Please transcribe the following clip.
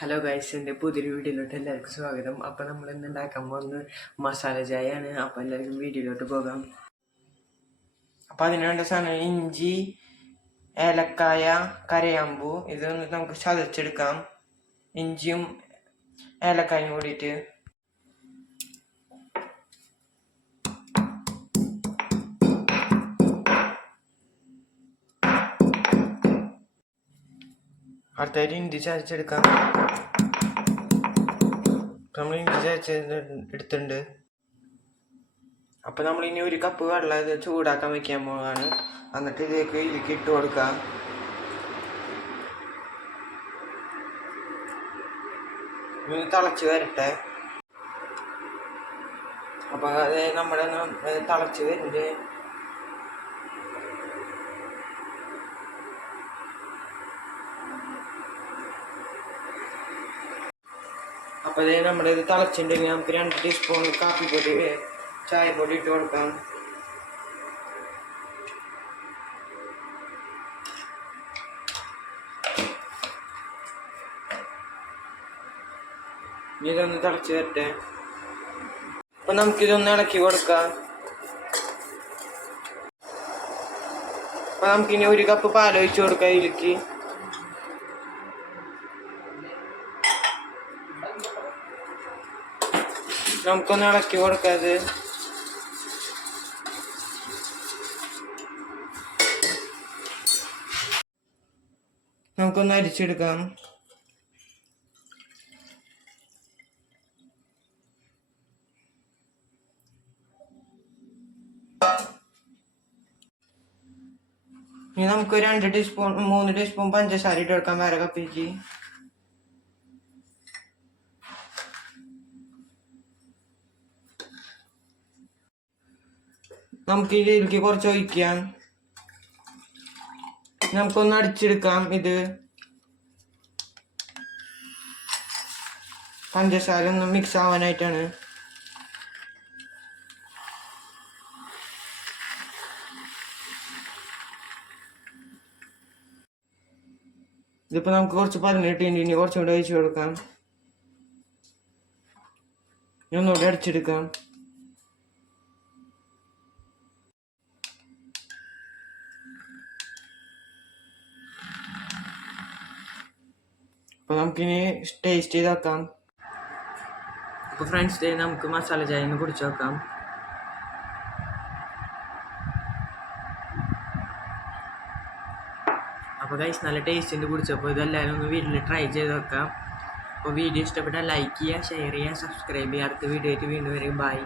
Hello guys, എൻ്റെ പുതിയൊരു വീഡിയോയിലോട്ട് എല്ലാവർക്കും സ്വാഗതം. അപ്പോൾ നമ്മൾ ഇന്ന് ഉണ്ടാക്കാൻ പോകുന്നത് മസാല ചായയാണ്. അപ്പോൾ എല്ലാവർക്കും വീഡിയോയിലോട്ട് പോകാം. അപ്പോൾ അതിന് വേണ്ട സാധനം ഇഞ്ചി, ഏലക്കായ, കരയാമ്പൂ. ഇതൊന്ന് നമുക്ക് ചതച്ചെടുക്കാം. ഇഞ്ചിയും ഏലക്കായും കൂടിയിട്ട് അടുത്തായിട്ട് ഇഞ്ചി ചതച്ചെടുക്കാം. നമ്മൾ ഇഞ്ചി എടുത്തിട്ടുണ്ട്. അപ്പോൾ നമ്മൾ ഇനി ഒരു കപ്പ് വെള്ളം ഇത് ചൂടാക്കാൻ വെക്കാൻ പോവാണ്. എന്നിട്ട് ഇതിലേക്ക് ഇട്ട് കൊടുക്കാം. ഇനി തിളച്ച് വരട്ടെ. അപ്പോൾ അത് നമ്മുടെ തിളച്ച് വരുന്നുണ്ട്. അപ്പോൾ അത് നമ്മുടെ ഇത് തിളച്ചിട്ടുണ്ടെങ്കിൽ നമുക്ക് 2 ടീസ്പൂൺ കാപ്പിപ്പൊടി, ചായപ്പൊടി ഇട്ട് കൊടുക്കാം. ഇനി ഇതൊന്ന് തിളച്ച് വരട്ടെ. അപ്പോൾ നമുക്കിതൊന്ന് ഇളക്കി കൊടുക്കാം. അപ്പോൾ നമുക്കിനി 1 കപ്പ് പാലൊഴിച്ച് കൊടുക്കാം. ഇതിലേക്ക് നമുക്കൊന്ന് ഇളക്കി കൊടുക്കാത്. നമുക്കൊന്ന് അരിച്ചെടുക്കാം. ഇനി നമുക്ക് 2 ടീസ്പൂൺ 3 ടീസ്പൂൺ പഞ്ചസാര ഇട്ട് കൊടുക്കാം. വേറെ കപ്പിലേക്ക് നമുക്ക് ഇതിലേക്ക് കുറച്ച് ഒഴിക്കാം. നമുക്കൊന്ന് അടിച്ചെടുക്കാം. ഇത് പഞ്ചസാര ഒന്ന് മിക്സ് ആവാനായിട്ടാണ്. ഇതിപ്പോൾ നമുക്ക് കുറച്ച് 18 ഇനി കുറച്ചും കൂടെ ഒഴിച്ച് കൊടുക്കാം. ഒന്നുകൂടെ അടിച്ചെടുക്കാം. അപ്പോൾ നമുക്കിനി ടേസ്റ്റ് ചെയ്ത് നോക്കാം. അപ്പോൾ ഫ്രണ്ട്സ്, നമുക്ക് മസാല ചായ ഒന്ന് കുടിച്ച് നോക്കാം. അപ്പോൾ ഗൈസ്, നല്ല ടേസ്റ്റ് ഉണ്ട് കുടിച്ചപ്പോൾ. ഇതെല്ലാവരും ഒന്ന് വീട്ടിൽ ട്രൈ ചെയ്ത് നോക്കാം. അപ്പോൾ വീഡിയോ ഇഷ്ടപ്പെട്ടാൽ ലൈക്ക് ചെയ്യുക, ഷെയർ ചെയ്യുക, സബ്സ്ക്രൈബ് ചെയ്യുക. അടുത്ത വീഡിയോ ആയിട്ട് വീണ്ടും വരും. ബൈ.